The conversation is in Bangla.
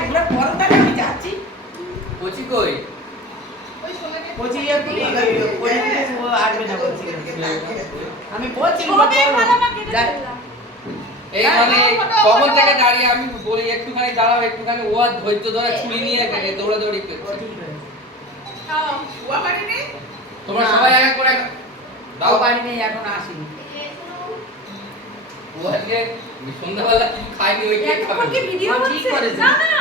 তোমরা করো তাহলে আমি যাচ্ছি। কোচি কই? কোচি একটু করে ও আসবে না বলছি। আমি বলছি এই মানে কখন থেকে দাঁড়িয়ে আমি বলি একটুখানি দাঁড়াও একটুখানি ও আর ধৈর্য ধরে ছুরি নিয়ে দৌড়াদৌড়ি করছে। তোমরা সবাই এক করে দাও বাড়ি নেই এখন আসেনি। ও আজকে সন্ধ্যাবেলা কিছু খাইনি ওই কেক খাবে। এখন কি ভিডিও হচ্ছে? না না